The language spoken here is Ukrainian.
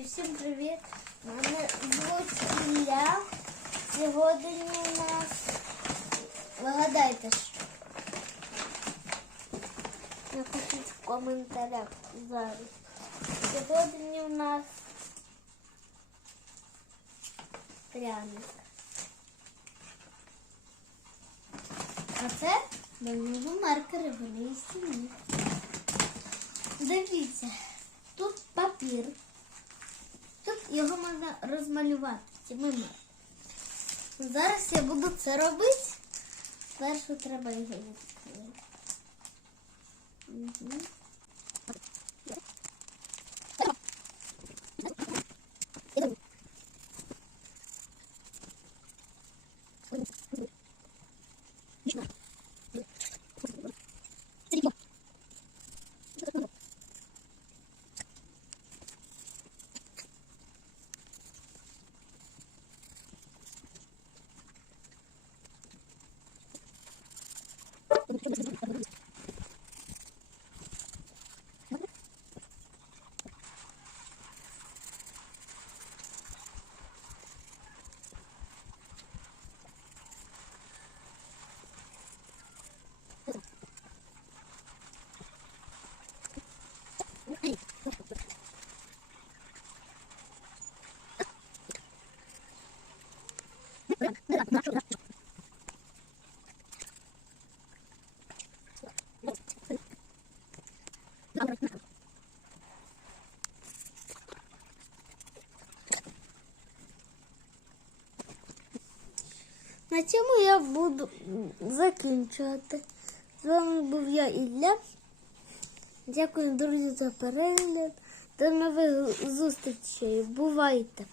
Друзі, всім привіт! Мене звуть Ілля. Сьогодні у нас вигадайте що. Напишіть в коментарях зараз. Сьогодні у нас пряник. А це нього маркери, вони і стіні. Дивіться, тут папір. Його можна розмалювати цими. Зараз я буду це робити. Спершу треба його відкрити. Угу. На цьому я буду закінчувати. З вами був я Ілля. Дякую, друзі, за перегляд. До нових зустрічей. Бувайте!